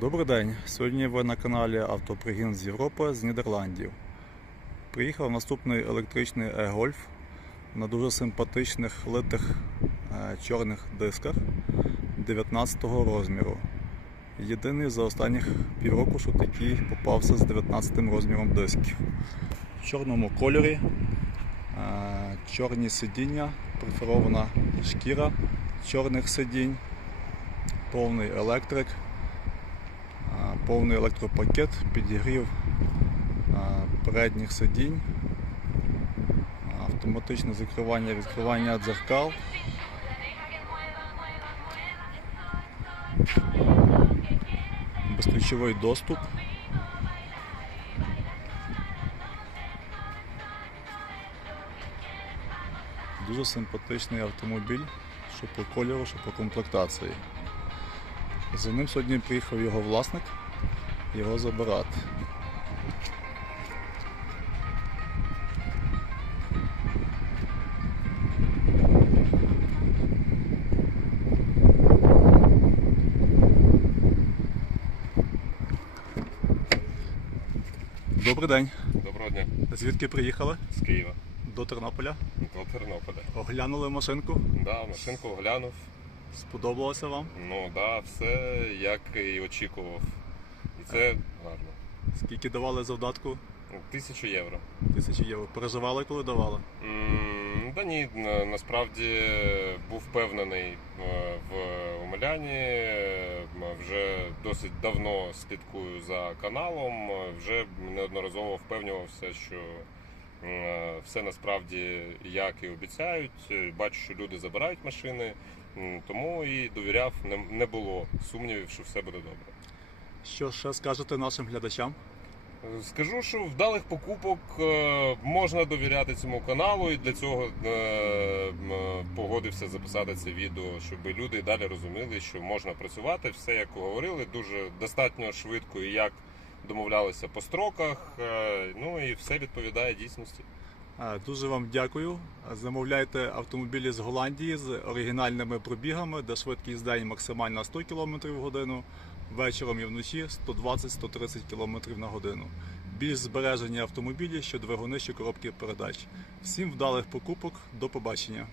Добрий день. Сьогодні ви на каналі Автопригін з Європи з Нідерландів. Приїхав наступний електричний e-Golf на дуже симпатичних литих е, чорних дисках 19 розміру. Єдиний за останніх півроку, що такий попався з 19 розміром дисків. В чорному кольорі, е, чорні сидіння, преферована шкіра чорних сидінь, повний електрик. Повний електропакет, підігрів передніх сидінь, автоматичне закривання відкривання дзеркал. Безключовий доступ. Дуже симпатичний автомобіль, що по кольору, що по комплектації. За ним сьогодні приїхав його власник його забирати. Добрий день. Доброго дня Звідки приїхали? з Києва До Тернополя. до Тернополя. Оглянули машинку. Да, машинку оглянув. Сподобалося вам? Ну да, все як і очікував. Це гарно. Скільки давали завдатку? Ну, Тисячу євро. Тисячі євро. Переживали, коли давали? М, Да ні, на- насправді був впевнений е, в Омеляні. Е, Вже досить давно слідкую за каналом. Е, Вже неодноразово впевнювався, що е, все насправді як і обіцяють. Е, Бачу, що люди забирають машини, М, тому і довіряв, не- не було сумнівів, що все буде добре. Що ще скажете нашим глядачам? Скажу, що вдалих покупок е, можна довіряти цьому каналу, і для цього е, е, погодився записати це відео, щоб люди далі розуміли, що можна працювати. Все як говорили, дуже достатньо швидко і як домовлялися по строках. Ну і все відповідає дійсності. Дуже вам дякую. Замовляйте автомобілі з Голландії з оригінальними пробігами, де швидкість день максимальна 100 км в годину, вечором і вночі 120-130 км на годину. Більш збережені автомобілі, що двигуни, що коробки передач. Всім вдалих покупок, до побачення.